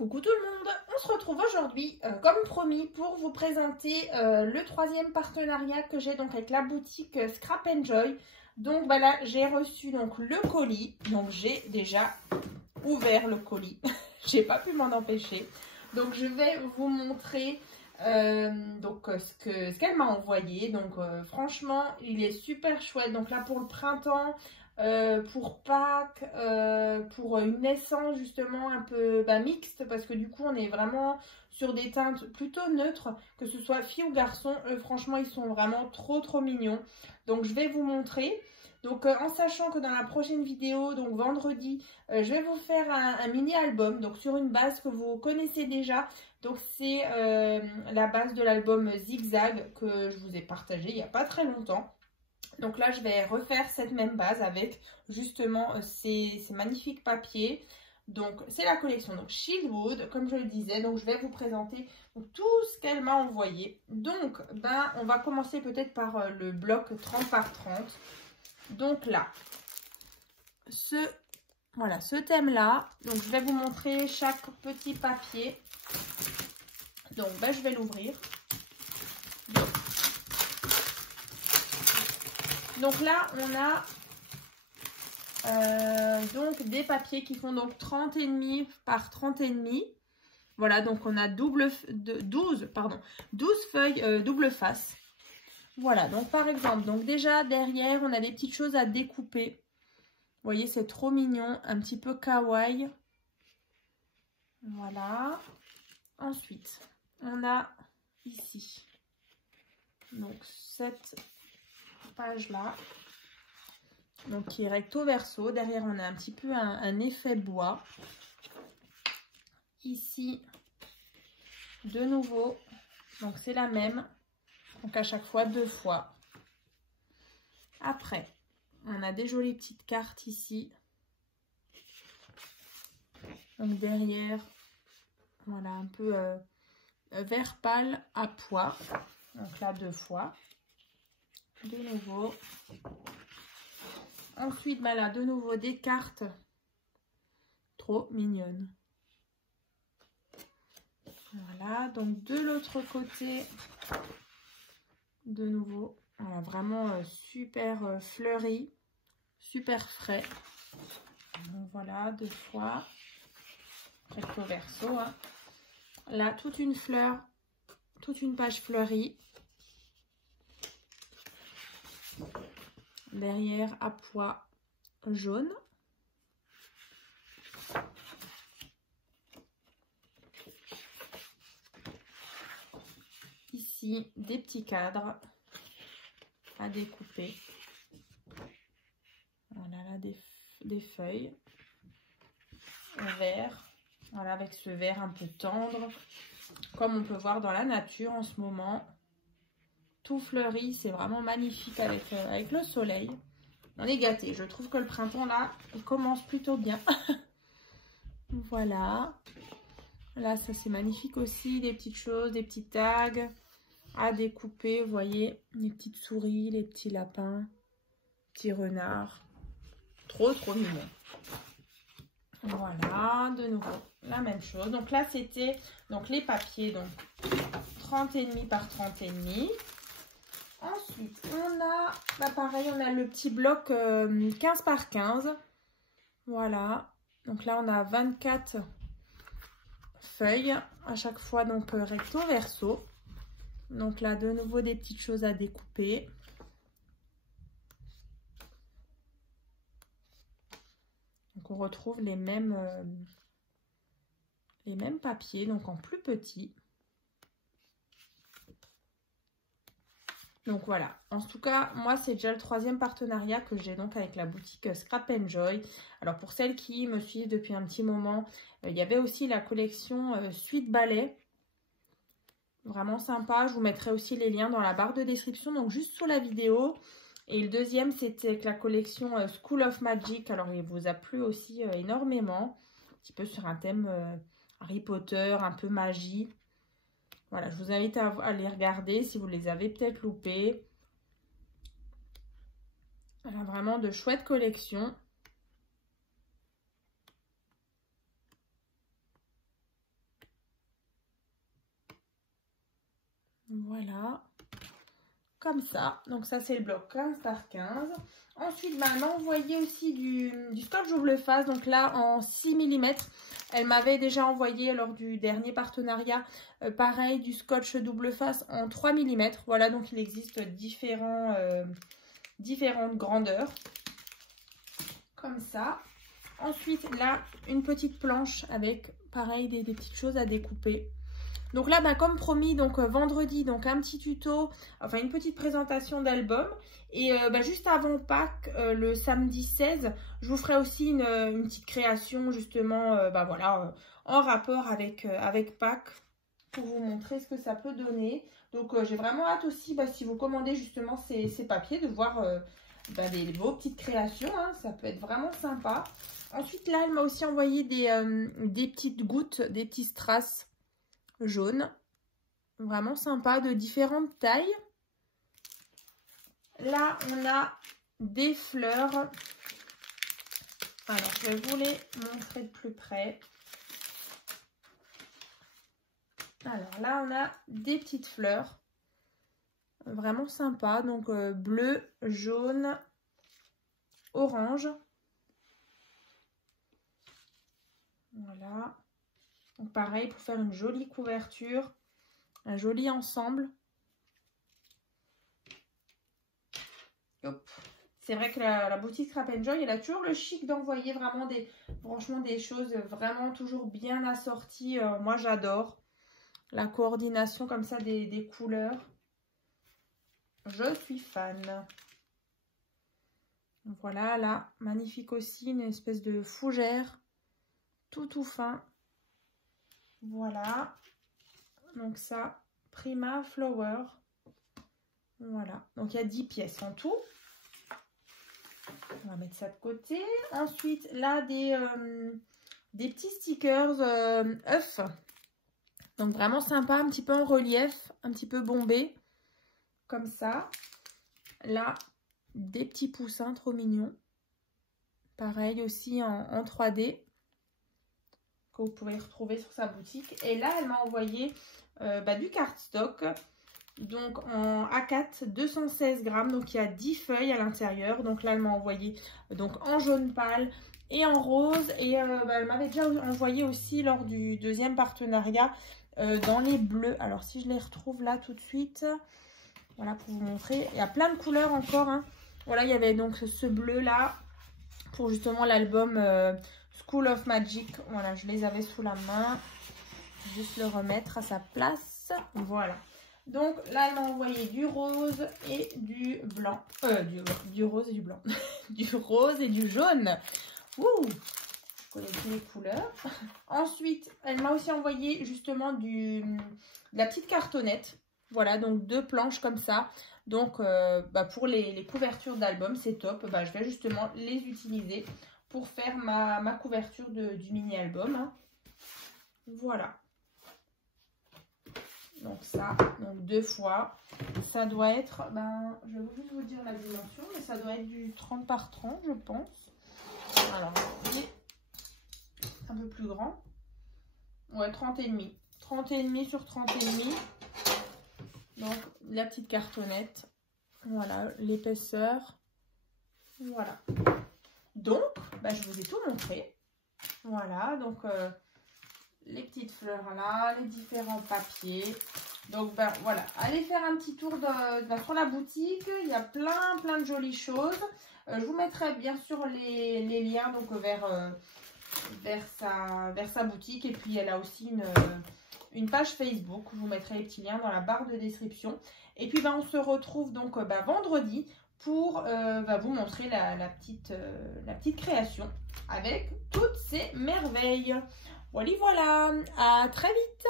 Coucou tout le monde, on se retrouve aujourd'hui comme promis pour vous présenter le troisième partenariat que j'ai donc avec la boutique Scrap Enjoy. Donc voilà, j'ai reçu donc le colis, donc j'ai déjà ouvert le colis, j'ai pas pu m'en empêcher. Donc je vais vous montrer ce qu'elle m'a envoyé. Donc franchement il est super chouette. Donc là pour le printemps, pour Pâques, pour une naissance justement un peu mixte, parce que du coup on est vraiment sur des teintes plutôt neutres, que ce soit fille ou garçon. Franchement ils sont vraiment trop mignons. Donc je vais vous montrer. Donc en sachant que dans la prochaine vidéo, donc vendredi, je vais vous faire un mini album, donc sur une base que vous connaissez déjà. Donc c'est la base de l'album Zigzag que je vous ai partagé il n'y a pas très longtemps. Donc là je vais refaire cette même base avec justement ces magnifiques papiers. Donc c'est la collection donc Shieldwood, comme je le disais. Donc je vais vous présenter tout ce qu'elle m'a envoyé. Donc on va commencer peut-être par le bloc 30 par 30. Donc là, ce thème-là, donc je vais vous montrer chaque petit papier. Donc je vais l'ouvrir. Donc là, on a donc des papiers qui font donc 30,5 par 30,5. Voilà, donc on a 12 feuilles double face. Voilà, donc par exemple, donc déjà derrière, on a des petites choses à découper. Vous voyez, c'est trop mignon, un petit peu kawaii. Voilà. Ensuite, on a ici, donc cette page-là, donc qui est recto verso. Derrière, on a un petit peu un effet bois. Ici, de nouveau, donc c'est la même. Donc à chaque fois, 2 fois. Après, on a des jolies petites cartes ici. Donc derrière, voilà, un peu vert pâle à pois. Donc là, 2 fois. De nouveau. Ensuite, là, de nouveau, des cartes trop mignonnes. Voilà, donc de l'autre côté, de nouveau, voilà, vraiment super fleuri, super frais. Donc voilà, 2 fois, recto verso. Hein. Là, toute une fleur, toute une page fleurie. Derrière, à pois jaune. Ici, des petits cadres à découper. Voilà, là, des feuilles vert. Voilà, avec ce vert un peu tendre, comme on peut voir dans la nature en ce moment. Tout fleuri, c'est vraiment magnifique avec le soleil. On est gâtés. Je trouve que le printemps, là, il commence plutôt bien. Voilà. Là, ça, c'est magnifique aussi. Des petites choses, des petits tags à découper. Vous voyez, les petites souris, les petits lapins, petits renards. Trop mignon. Voilà, de nouveau, la même chose. Donc là, c'était donc les papiers, donc 30,5 par 30,5. Ensuite, on a, pareil, on a le petit bloc 15 par 15. Voilà. Donc là, on a 24 feuilles à chaque fois, donc recto verso. Donc là, de nouveau, des petites choses à découper. Donc on retrouve les mêmes papiers, donc en plus petit. Donc voilà, en tout cas, moi c'est déjà le troisième partenariat que j'ai donc avec la boutique Scrap Enjoy. Alors pour celles qui me suivent depuis un petit moment, il y avait aussi la collection Suite Ballet. Vraiment sympa, je vous mettrai aussi les liens dans la barre de description, donc juste sous la vidéo. Et le deuxième, c'était avec la collection School of Magic. Alors, il vous a plu aussi énormément. Un petit peu sur un thème Harry Potter, un peu magie. Voilà, je vous invite à les regarder si vous les avez peut-être loupés. Voilà, vraiment de chouettes collections. Voilà. Comme ça. Donc ça, c'est le bloc 15 par 15. Ensuite, bah, elle m'a envoyé aussi du scotch double face. Donc là, en 6 mm. Elle m'avait déjà envoyé lors du dernier partenariat, pareil, du scotch double face en 3 mm. Voilà, donc il existe différentes grandeurs. Comme ça. Ensuite, là, une petite planche avec, pareil, des petites choses à découper. Donc là, bah, comme promis, donc vendredi, donc un petit tuto, enfin une petite présentation d'album. Et bah, juste avant Pâques, le samedi 16, je vous ferai aussi une petite création justement, bah, voilà, en rapport avec Pâques pour vous montrer ce que ça peut donner. Donc j'ai vraiment hâte aussi, bah, si vous commandez justement ces papiers, de voir bah, vos petites créations, hein, ça peut être vraiment sympa. Ensuite là, elle m'a aussi envoyé des petites gouttes, des petits strass jaunes, vraiment sympa, de différentes tailles. Là, on a des fleurs. Alors, je vais vous les montrer de plus près. Alors là, on a des petites fleurs. Vraiment sympa. Donc, bleu, jaune, orange. Voilà. Donc, pareil, pour faire une jolie couverture. Un joli ensemble. C'est vrai que la boutique Scrap & Joy, elle a toujours le chic d'envoyer vraiment franchement des choses vraiment toujours bien assorties. Moi, j'adore la coordination comme ça des couleurs. Je suis fan. Voilà, là, magnifique aussi, une espèce de fougère tout fin. Voilà. Donc ça, Prima Flower. Voilà, donc il y a 10 pièces en tout. On va mettre ça de côté. Ensuite, là, des petits stickers œufs. Donc vraiment sympa, un petit peu en relief, un petit peu bombé. Comme ça. Là, des petits poussins trop mignons. Pareil aussi en 3D. Que vous pouvez retrouver sur sa boutique. Et là, elle m'a envoyé du cardstock. Donc en A4, 216 grammes, donc il y a 10 feuilles à l'intérieur. Donc là, elle m'a envoyé donc en jaune pâle et en rose. Et elle m'avait déjà envoyé aussi lors du deuxième partenariat dans les bleus. Alors si je les retrouve là tout de suite, voilà pour vous montrer. Il y a plein de couleurs encore, hein. Voilà, il y avait donc ce bleu là pour justement l'album School of Magic. Voilà, je les avais sous la main. Juste le remettre à sa place. Voilà. Donc là, elle m'a envoyé du rose et du blanc. Du rose et du blanc. Du rose et du jaune. Ouh, je connais toutes les couleurs. Ensuite, elle m'a aussi envoyé justement de la petite cartonnette. Voilà, donc 2 planches comme ça. Donc pour les couvertures d'album, c'est top. Je vais justement les utiliser pour faire ma couverture du mini-album. Hein. Voilà. Donc ça, donc 2 fois, ça doit être, je vais juste vous dire la dimension, mais ça doit être du 30 par 30, je pense. Alors, un peu plus grand. Ouais, 30,5. 30,5 sur 30,5. Donc, la petite cartonnette. Voilà, l'épaisseur. Voilà. Donc, je vous ai tout montré. Voilà, donc... les petites fleurs là, les différents papiers. Donc voilà, allez faire un petit tour sur la boutique. Il y a plein de jolies choses. Je vous mettrai bien sûr les liens donc vers sa boutique. Et puis elle a aussi une page Facebook. Je vous mettrai les petits liens dans la barre de description. Et puis on se retrouve donc vendredi pour vous montrer la petite création avec toutes ces merveilles. Voilà, à très vite!